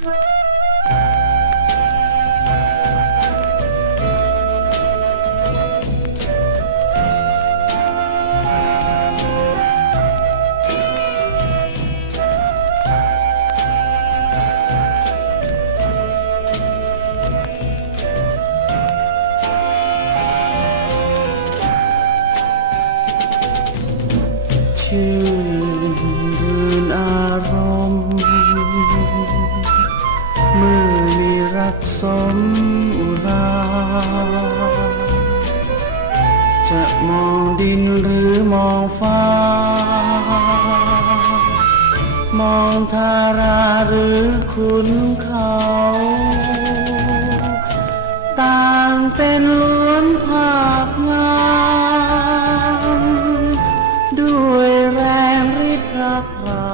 ชื่ รักสมอุราจะมองดินหรือมองฟ้า มองทาราหรือขุนเขา ต่างเป็นล้วนภาพงามด้วยแรงฤทธิ์รักเรา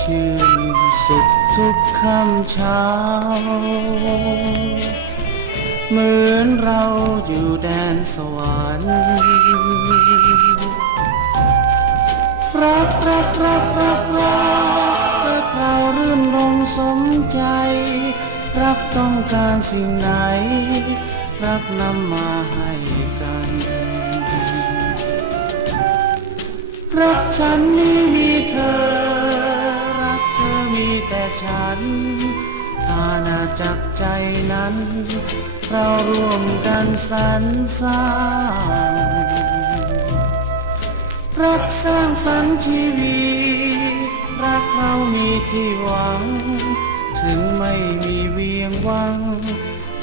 ชื่นสุด ทุกค่ำเช้า เหมือนเราอยู่แดนสวรรค์รักรักรักรักรักรักเรารื่นรมสมใจ รักต้องการสิ่งไหน รักนำมาให้กัน รักฉันนี้มีเธอ ฉัน อาณาจักรใจนั้น เราร่วมกันสรรสร้างรักสร้างสรรค์ชีวิตรักเรามีที่หวัง ถึงไม่มีเวียงวัง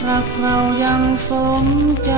รักเรายังสมใจ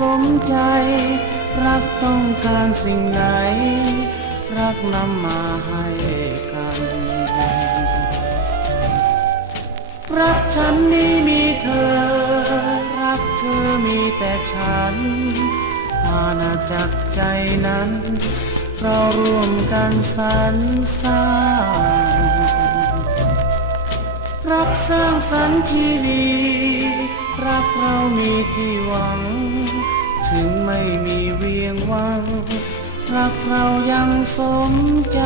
สมใจ รักต้องการสิ่งไหน รักนำมาให้กัน รักฉันนี้มีเธอ รักเธอมีแต่ฉันอาณาจักรใจนั้น เราร่วมกันสรรสร้างรักสร้างสรรค์ชีวิต รักเรามีที่หวัง ถึงไม่มีเวียงวัง รักเรายังสมใจ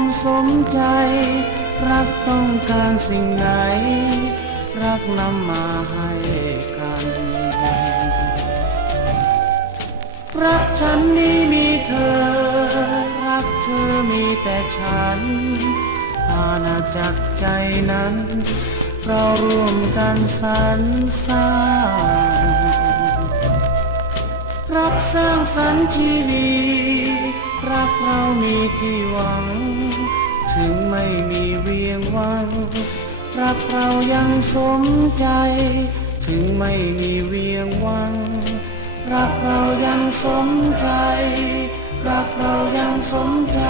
มสมใจ รักต้องการสิ่งไหน รักนำมาให้กัน รักฉันนี้มีเธอ รักเธอมีแต่ฉัน อาณาจักรใจนั้น เราร่วมกันสรรสร้างรักสร้างสรรค์ชีวิต รักเรามีที่หวัง ถึงไม่มีเวียงวัง รักเรายังสมใจ ถึงไม่มีเวียงวัง รักเรายังสมใจ รักเรายังสมใจ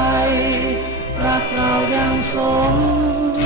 รักเรายังสมใจ